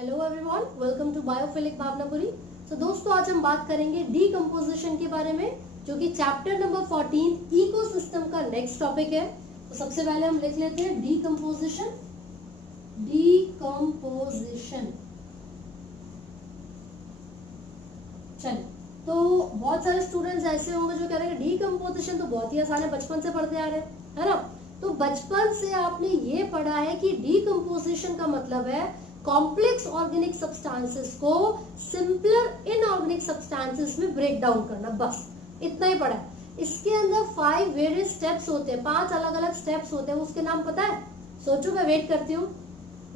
Hello everyone, welcome to biophilic Bhavanapuri. तो दोस्तों, आज हम बात करेंगे डीकम्पोजिशन के बारे में, जो कि चैप्टर नंबर 14 इकोसिस्टम का नेक्स्ट टॉपिक है। तो सबसे पहले हम लिख लेते हैं डीकम्पोजिशन। चलिए, तो बहुत सारे स्टूडेंट्स ऐसे होंगे जो कह रहे हैं डीकम्पोजिशन तो बहुत ही आसान है, बचपन से पढ़ते आ रहे हैं, है ना। तो बचपन से आपने ये पढ़ा है कि डीकम्पोजिशन का मतलब है कॉम्प्लेक्स ऑर्गेनिक सब्सटेंसेस को सिंपलर इनऑर्गेनिक सब्सटेंसेस में ब्रेक डाउन करना, बस इतना ही पढ़ा है। इसके अंदर 5 वेरियस स्टेप्स होते हैं, 5 अलग अलग स्टेप्स होते हैं। उसके नाम पता है? सोचो, मैं वेट करती हूँ।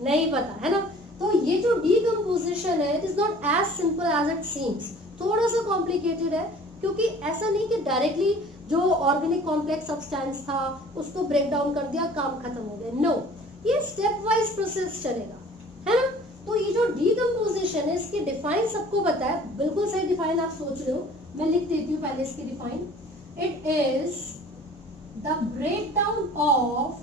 नहीं पता है ना। तो ये जो डीकम्पोजिशन है, it is not as simple as it seems. थोड़ा सा कॉम्प्लिकेटेड है, क्योंकि ऐसा नहीं कि डायरेक्टली जो ऑर्गेनिक कॉम्प्लेक्स सब्सटेंस था उसको ब्रेक डाउन कर दिया, काम खत्म हो गया। नो, ये स्टेप वाइज प्रोसेस चलेगा, है ना। तो ये जो डीकम्पोजिशन है, इसकी डिफाइन सबको पता है, बिल्कुल सही डिफाइन आप सोच रहे हो। मैं लिख देती हूँ पहले इसकी define. It is the breakdown of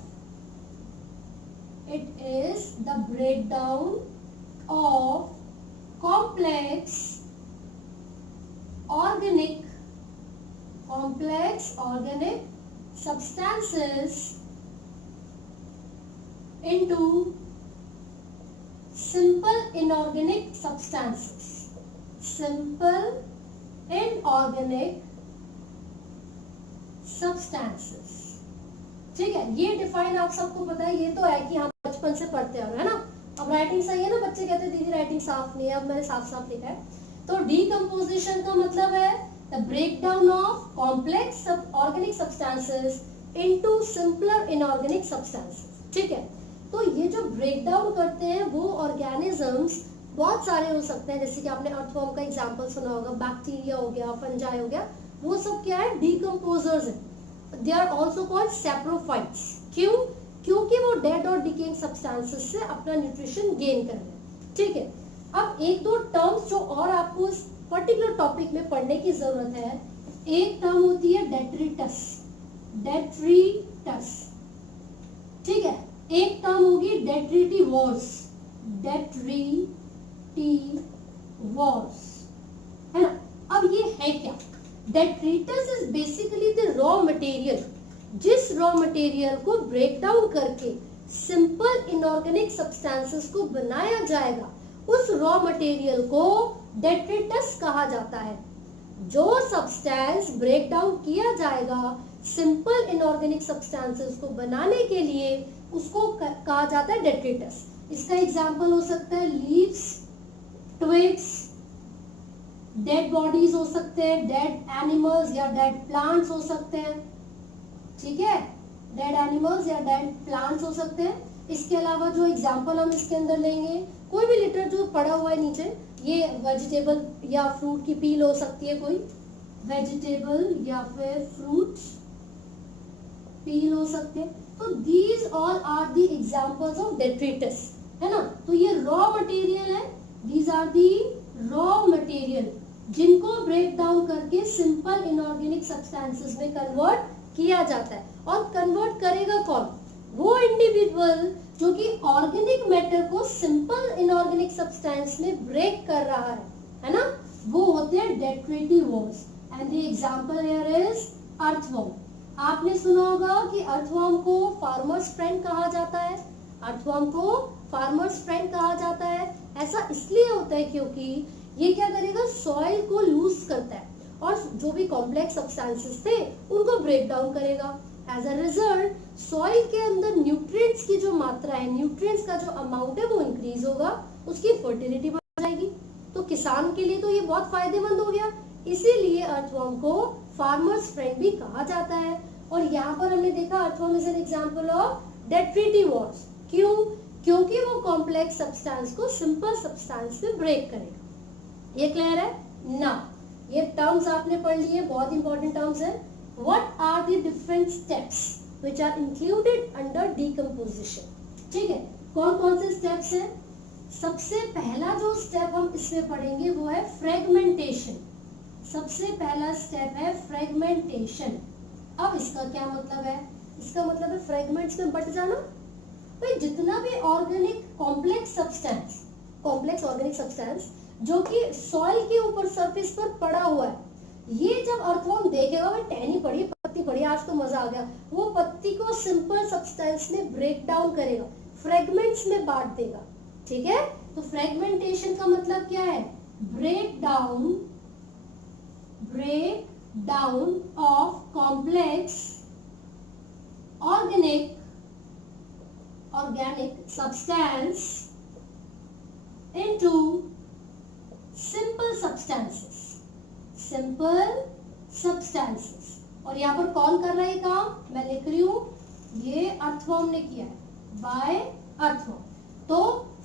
complex organic substances into simple inorganic substances. ठीक है, ये डिफाइन आप सबको पता है। ये तो है कि आप बचपन से पढ़ते आ रहे हो, है ना। अब राइटिंग सही है ना? बच्चे कहते हैं दीदी राइटिंग साफ नहीं है, अब मैंने साफ साफ लिखा है। तो डीकम्पोजिशन का मतलब है the breakdown of complex organic substances into simpler inorganic substances. ठीक है, तो ये जो ब्रेकडाउन करते हैं वो ऑर्गेनिजम्स बहुत सारे हो सकते हैं, जैसे कि आपने अर्थवर्म का एग्जांपल सुना होगा, बैक्टीरिया हो गया, फंजाई हो गया। वो सब क्या है? डीकम्पोजर्स है। They are also called saprophytes. क्यों? क्योंकि वो डेड और डिकेइंग सब्सटेंसेस से अपना न्यूट्रिशन गेन कर रहे हैं। ठीक है, अब एक दो टर्म्स जो और आपको इस पर्टिकुलर टॉपिक में पढ़ने की जरूरत है। एक टर्म होती है डेट्रिटस। ठीक है, एक टर्म होगी डेट्रिटिवोर्स। है ना। अब ये है क्या? Detritus is basically the raw material, जिस रॉ मटेरियल को ब्रेक डाउन करके सिंपल इनऑर्गेनिक सब्सटेंसेस को बनाया जाएगा, उस रॉ मटेरियल को डेट्रिटस कहा जाता है। जो सब्सटेंस ब्रेक डाउन किया जाएगा सिंपल इनऑर्गेनिक सब्सटेंसेस को बनाने के लिए, उसको कहा जाता है डेट्रिटस। इसका एग्जांपल हो सकता है लीव्स, ट्विग्स, डेड बॉडीज हो सकते हैं, डेड एनिमल्स या डेड प्लांट्स हो सकते हैं। ठीक है, डेड एनिमल्स या डेड प्लांट्स हो सकते हैं। इसके अलावा जो एग्जांपल हम इसके अंदर लेंगे, कोई भी लिटर जो पड़ा हुआ है नीचे, ये वेजिटेबल या फ्रूट की पील हो सकती है, कोई वेजिटेबल या फिर फ्रूट पील हो सकते हैं। तो these all are the examples of detritus, है ना। तो ये रॉ मटेरियल है, these are the raw material जिनको ब्रेक डाउन करके सिंपल इनऑर्गेनिक सब्सटेंसेस में कन्वर्ट किया जाता है। और कन्वर्ट करेगा कौन? वो इंडिविजुअल जो कि ऑर्गेनिक मैटर को सिंपल इनऑर्गेनिक सब्सटेंस में ब्रेक कर रहा है ना। वो होते हैं डेट्रिटिवोर्स। And the example here is earthworm. आपने सुना होगा कि अर्थवर्म को फार्मर्स फ्रेंड कहा जाता है। अर्थवर्म को फार्मर्स फ्रेंड कहा जाता है। ऐसा इसलिए होता है क्योंकि ये क्या करेगा? सॉइल को लूज करता है और जो भी कॉम्प्लेक्स सब्सटेंसेस थे उनको ब्रेक डाउन करेगा। एज अ रिजल्ट सॉइल के अंदर न्यूट्रिएंट्स की जो मात्रा है, न्यूट्रिएंट्स का जो अमाउंट है, वो इंक्रीज होगा, उसकी फर्टिलिटी बढ़ जाएगी। तो किसान के लिए तो ये बहुत फायदेमंद हो गया। इसीलिए अर्थवर्म को फार्मर्स फ्रेंड भी कहा जाता है। और यहाँ पर हमने देखा earthworm is an example of डेट्रिटिवोर्स। क्यों? क्योंकि वो कॉम्प्लेक्स सब्सटेंस को सिंपल सब्सटेंस में ब्रेक करेगा। ये क्लियर है ना? ये टर्म्स आपने पढ़ लिए, बहुत इंपॉर्टेंट टर्म्स है। What are the different steps which are included under decomposition? ठीक है, कौन कौन से स्टेप्स हैं? सबसे पहला जो स्टेप हम इसमें पढ़ेंगे वो है फ्रेगमेंटेशन। सबसे पहला स्टेप है फ्रेगमेंटेशन। अब इसका क्या मतलब है? इसका मतलब है फ्रेगमेंट्स में बट जाना। भाई जितना भी organic complex substance complex organic substance जो कि सॉइल के ऊपर सरफेस पर पड़ा हुआ है, ये जब अर्थवर्म देखेगा, भाई टहनी पड़ी, पत्ती पड़ी, आज तो मजा आ गया, वो पत्ती को सिंपल सब्सटेंस में ब्रेक डाउन करेगा, फ्रेगमेंट्स में बांट देगा। ठीक है, तो फ्रेगमेंटेशन का मतलब क्या है? Break down of complex organic substance into simple substances। और यहाँ पर कौन कर रहा है काम? मैं लिख रही हूँ, ये अर्थवर्म ने किया है, बाय अर्थवर्म। तो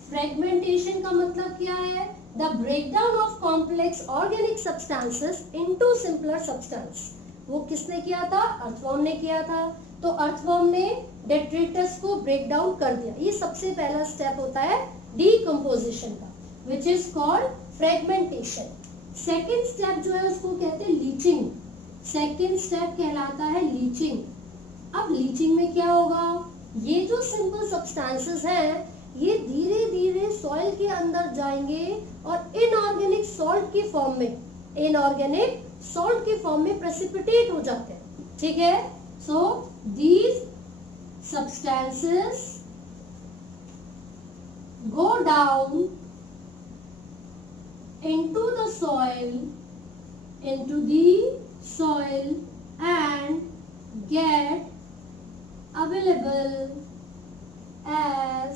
फ्रेगमेंटेशन का मतलब क्या है? The breakdown of complex organic substances into simpler substance. वो किसने किया था? अर्थवर्म ने किया था। तो अर्थवर्म ने डेट्रिटस को ब्रेक डाउन कर दिया। ये सबसे पहला स्टेप होता है डीकंपोजिशन का, which is called fragmentation. Second step जो है उसको कहते हैं लीचिंग। सेकेंड स्टेप कहलाता है लीचिंग। अब लीचिंग में क्या होगा? ये जो सिंपल सब्सटेंसेस हैं, ये धीरे धीरे सॉइल के अंदर जाएंगे और इनऑर्गेनिक सॉल्ट के फॉर्म में प्रेसिपिटेट हो जाते हैं। ठीक है, सो these substances go down into the soil and get available as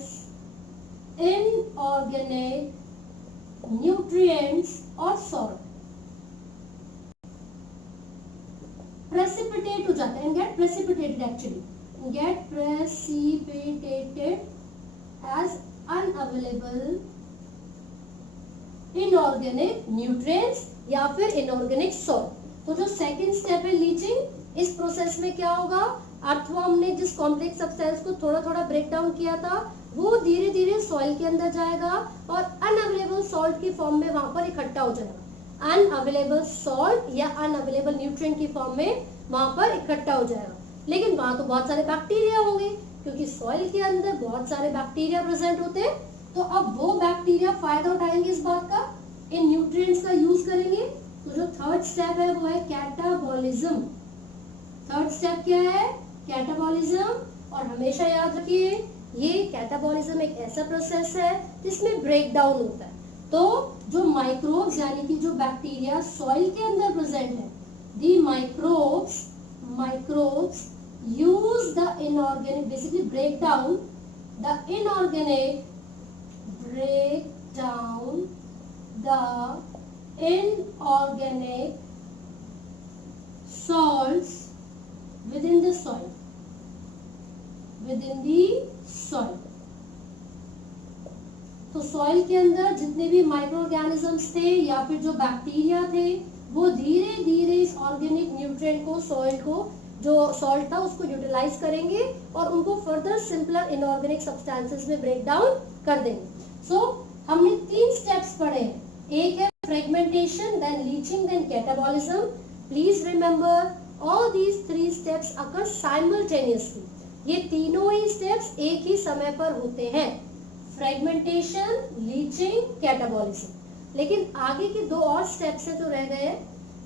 inorganic nutrients or salt। precipitate हो जाता है, and get precipitated as unavailable inorganic nutrients या फिर inorganic salt। तो जो सेकेंड स्टेप है लीचिंग, इस प्रोसेस में क्या होगा? अर्थवर्म ने जिस कॉम्प्लेक्स सब्सटेंस को थोड़ा थोड़ा ब्रेक डाउन किया था, वो धीरे धीरे सॉइल के अंदर जाएगा और अनअवेलेबल सॉल्ट की फॉर्म में वहां पर इकट्ठा हो जाएगा। अनअवेलेबल सॉल्ट या अनअवेलेबल न्यूट्रिएंट की फॉर्म में वहां पर इकट्ठा हो जाएगा। लेकिन वहां तो बहुत सारे बैक्टीरिया होंगे, क्योंकि सॉइल के अंदर बहुत सारे बैक्टीरिया प्रेजेंट होते हैं। तो अब वो बैक्टीरिया फायदा उठाएंगे इस बात का, इन न्यूट्रिएंट्स का यूज करेंगे। तो जो थर्ड स्टेप है वो है कैटाबॉलिज्म। थर्ड स्टेप क्या है? कैटाबॉलिज्म। और हमेशा याद रखिए, ये कैटाबॉलिज्म एक ऐसा प्रोसेस है जिसमें ब्रेक डाउन होता है। तो जो माइक्रोब्स यानी कि जो बैक्टीरिया सॉइल के अंदर प्रेजेंट है, the microbes use the inorganic, basically break down the inorganic salts within the soil। तो सॉइल के अंदर जितने भी माइक्रो ऑर्गेनिजम्स थे या फिर जो बैक्टीरिया थे, वो धीरे धीरे इस ऑर्गेनिक न्यूट्रिएंट को, सॉइल को, जो सॉल्ट था उसको यूटिलाइज करेंगे और उनको फर्दर सिंपलर इनऑर्गेनिक सब्सटेंसेस में ब्रेक डाउन कर देंगे। सो हमने 3 स्टेप्स पढ़े हैं। एक है fragmentation, then leaching, then catabolism. Please remember all these 3 steps occur simultaneously. ये तीनों ही स्टेप्स एक ही समय पर होते हैं, फ्रेगमेंटेशन, लीचिंग, कैटाबॉलिज्म। लेकिन आगे के 2 और स्टेप्स है जो रह गए,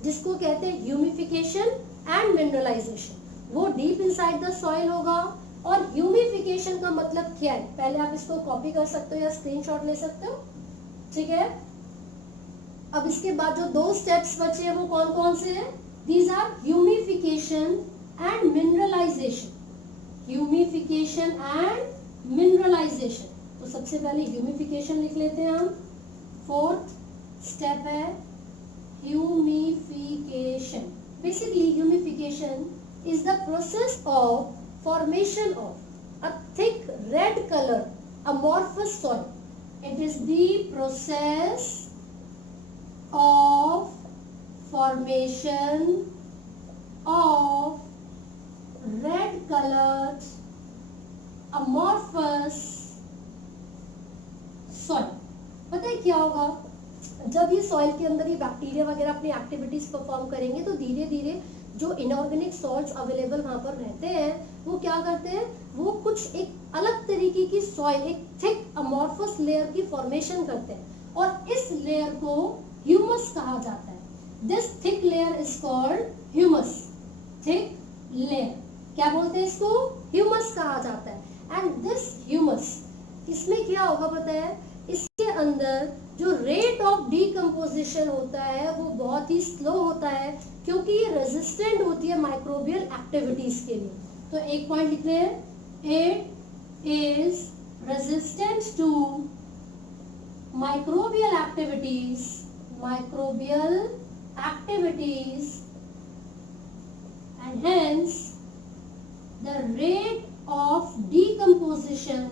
जिसको कहते हैं ह्यूमिफिकेशन एंड मिनरलाइजेशन। वो डीप इनसाइड द सॉइल होगा। और ह्यूमिफिकेशन का मतलब क्या है, पहले आप इसको कॉपी कर सकते हो या स्क्रीनशॉट ले सकते हो। ठीक है, अब इसके बाद जो 2 स्टेप्स बचे हैं वो कौन कौन से हैं? These are humification and mineralisation. Humification and mineralisation. तो सबसे पहले ह्यूमिफिकेशन लिख लेते हैं हम। 4th स्टेप है humification. Basically, humification is the process of formation of a thick red color amorphous soil. It is the process of formation of red colored amorphous soil। पता है क्या होगा? जब ये सॉइल के अंदर ये बैक्टीरिया वगैरह अपनी एक्टिविटीज परफॉर्म करेंगे तो धीरे धीरे जो इनऑर्गेनिक सॉल्ट्स अवेलेबल वहां पर रहते हैं वो क्या करते हैं, वो कुछ एक अलग तरीके की सॉइल, एक थिक अमॉर्फस लेयर की फॉर्मेशन करते हैं और इस लेयर को ह्यूमस कहा जाता है। This thick layer is called humus. Thick layer क्या बोलते हैं इसको, ह्यूमस कहा जाता है। एंड दिस ह्यूमस, इसमें क्या होगा पता है, इसके अंदर जो रेट ऑफ डीकम्पोजिशन होता है वो बहुत ही स्लो होता है क्योंकि ये रेजिस्टेंट होती है माइक्रोबियल एक्टिविटीज के लिए। तो एक पॉइंट लिख रहे हैं, it is resistant to microbial activities, microbial activities and hence the rate of decomposition,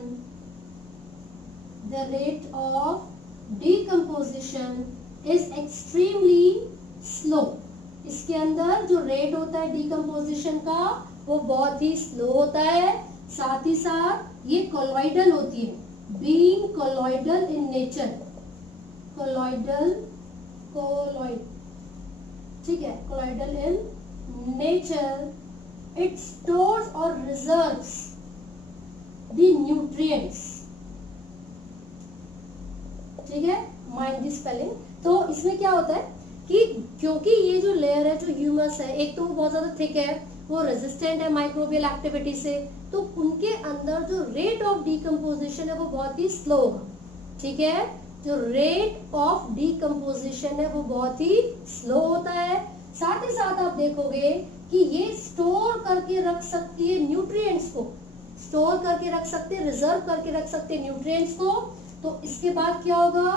the rate of decomposition is extremely slow। इसके अंदर जो रेट होता है डीकम्पोजिशन का वो बहुत ही स्लो होता है। साथ ही साथ ये कोलॉइडल होती है, being colloidal in nature, colloidal, ठीक है, colloidal in nature, it stores और रिजर्व्स द न्यूट्रिएंट्स। ठीक है, माइंड दी स्पेलिंग। तो इसमें क्या होता है कि क्योंकि ये जो लेयर है, जो ह्यूमस है, एक तो वो बहुत ज्यादा थिक है, वो रेजिस्टेंट है माइक्रोबियल एक्टिविटी से, तो उनके अंदर जो रेट ऑफ डीकम्पोजिशन है वो बहुत ही स्लो होगा। ठीक है, जो रेट ऑफ डीकम्पोजिशन है वो बहुत ही स्लो होता है। साथ ही साथ आप देखोगे कि ये स्टोर करके रख सकती है न्यूट्रिएंट्स को, स्टोर करके रख सकते हैं, रिजर्व करके रख सकते हैं न्यूट्रिएंट्स को। तो इसके बाद क्या होगा,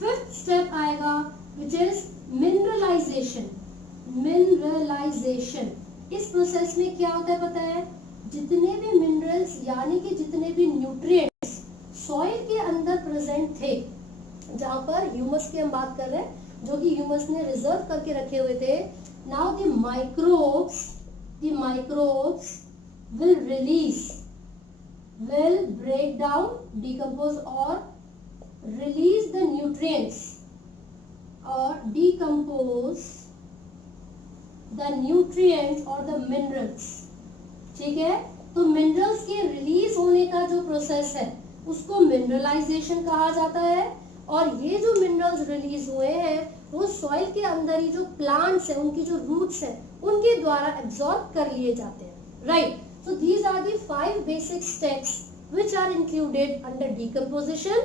फिफ्थ स्टेप आएगा विच इज मिनरलाइजेशन। मिनरलाइजेशन, इस प्रोसेस में क्या होता है पता है, जितने भी मिनरल्स यानी कि जितने भी न्यूट्रिएंट्स सॉइल के अंदर प्रेजेंट थे, जहां पर ह्यूमस की हम बात कर रहे हैं, जो कि ह्यूमस ने रिजर्व करके रखे हुए थे, now the microbes will release, will break down, decompose or release the nutrients or decompose the nutrients or the minerals। ठीक है, तो मिनरल्स के रिलीज होने का जो प्रोसेस है उसको मिनरलाइजेशन कहा जाता है। और ये जो मिनरल्स रिलीज हुए हैं वो सॉइल के अंदर ही जो प्लांट्स है, उनकी जो रूट्स है, उनके द्वारा एब्जॉर्ब कर लिए जाते हैं। Right, so these are the 5 basic steps which are included under decomposition।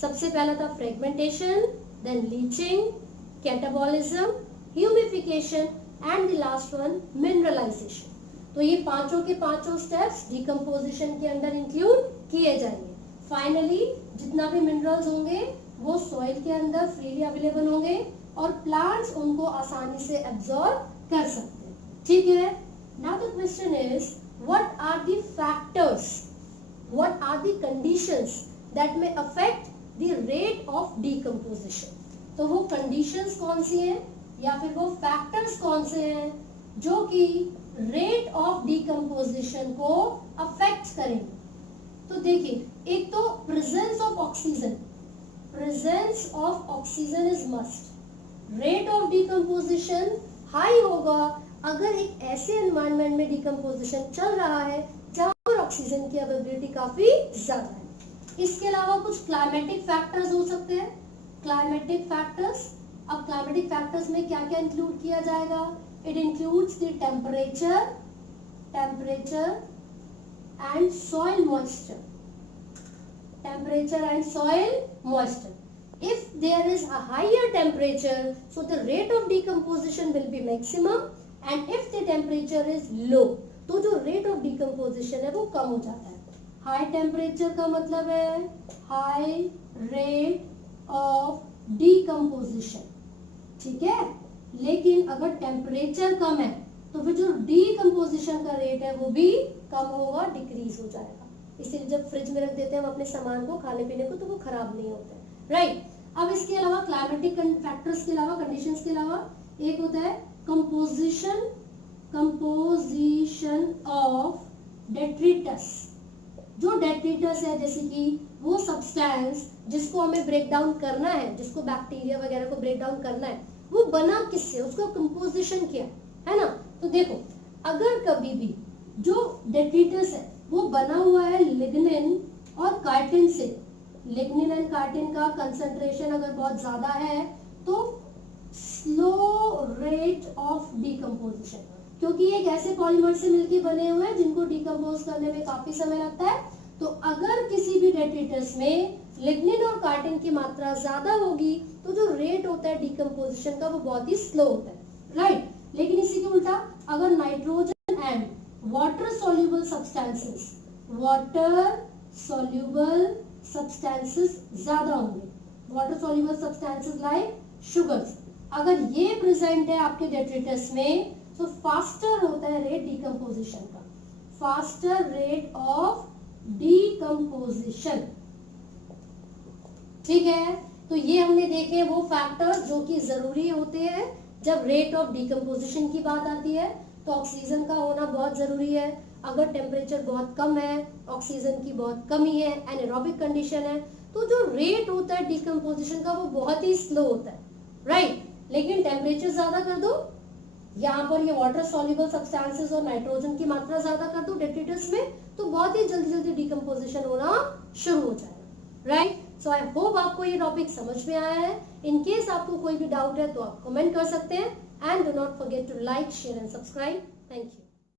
सबसे पहला था fragmentation, then leaching, catabolism, humification and the last one mineralization। तो ये पांचों के पांचों steps decomposition के अंदर include किए जाएंगे। फाइनली जितना भी मिनरल्स होंगे वो सॉइल के अंदर फ्रीली अवेलेबल होंगे और प्लांट्स उनको आसानी से एब्जॉर्ब कर सकते हैं। ठीक है, now the question is what are the factors, what are the conditions that may affect the rate of decomposition। तो वो conditions कौन सी हैं या फिर वो factors कौन से हैं जो कि rate of decomposition को affect करेंगे। तो देखिए, एक तो presence of oxygen, presence of oxygen is must। rate of decomposition high होगा अगर एक ऐसे एनवायरनमेंट में डिकम्पोजिशन चल रहा है जहां पर ऑक्सीजन की अवेलेबिलिटी काफी ज्यादा है। इसके अलावा कुछ क्लाइमेटिक फैक्टर्स हो सकते हैं। क्लाइमेटिक फैक्टर्स, अब क्लाइमेटिक फैक्टर्स में क्या क्या इंक्लूड किया जाएगा, it includes the temperature and soil moisture, temperature and soil moisture. If there is a higher temperature, so the rate of decomposition will be maximum, and if the temperature is low, तो जो rate of decomposition है वो कम हो जाता है। High temperature का मतलब है high rate of decomposition। ठीक है, लेकिन अगर temperature कम है तो फिर जो decomposition का rate है वो भी कम होगा, डिक्रीज हो जाएगा। इसीलिए जब फ्रिज में रख देते हैं हम अपने सामान को, खाने पीने को, तो वो खराब नहीं होता है। राइट, अब इसके अलावा क्लाइमेटिक फैक्टर्स के अलावा, कंडीशंस के अलावा एक होता है कंपोजिशन ऑफ डेट्रिटस। जो डेट्रिटस है, जैसे कि वो सब्सटेंस जिसको हमें ब्रेक डाउन करना है, जिसको बैक्टीरिया वगैरह को ब्रेक डाउन करना है, वो बना किससे, उसका कंपोजिशन क्या है ना। तो देखो, अगर कभी भी जो डेट्रिटस है वो बना हुआ है लिग्निन और कार्टिन से, लिग्निन एंड कार्टिन का कंसंट्रेशन अगर बहुत ज्यादा है तो स्लो रेट ऑफ डिकम्पोजिशन, क्योंकि एक ऐसे पॉलीमर से मिलकर बने हुए हैं जिनको डिकम्पोज करने में काफी समय लगता है। तो अगर किसी भी डेट्रिटस में लिग्निन और कार्टिन की मात्रा ज्यादा होगी तो जो रेट होता है डिकम्पोजिशन का वो बहुत ही स्लो होता है, राइट। लेकिन इसी के उल्टा अगर nitrogen and water soluble substances, water soluble substances ज्यादा होंगे, water soluble substances like sugars, अगर ये प्रेजेंट है आपके डेट्रिटस में तो फास्टर होता है रेट डिकम्पोजिशन का, फास्टर रेट ऑफ डिकम्पोजिशन, ठीक है। तो ये हमने देखे वो फैक्टर्स जो कि जरूरी होते हैं जब रेट ऑफ डिकम्पोजिशन की बात आती है। तो ऑक्सीजन का होना बहुत जरूरी है, अगर टेम्परेचर बहुत कम है, ऑक्सीजन की बहुत कमी है, एनारोबिक कंडीशन है, तो जो रेट होता है डिकम्पोजिशन का वो बहुत ही स्लो होता है, राइट। लेकिन टेम्परेचर ज्यादा कर दो, यहाँ पर ये वाटर सॉल्युबल सब्सटेंसेस और नाइट्रोजन की मात्रा ज्यादा कर दो डेट्रिटस में, तो बहुत ही जल्दी जल्दी डिकम्पोजिशन होना शुरू हो जाएगा, राइट। सो आई होप आपको ये टॉपिक समझ में आया है। इन केस आपको कोई भी डाउट है तो आप कमेंट कर सकते हैं, and do not forget to like, share and subscribe. Thank you.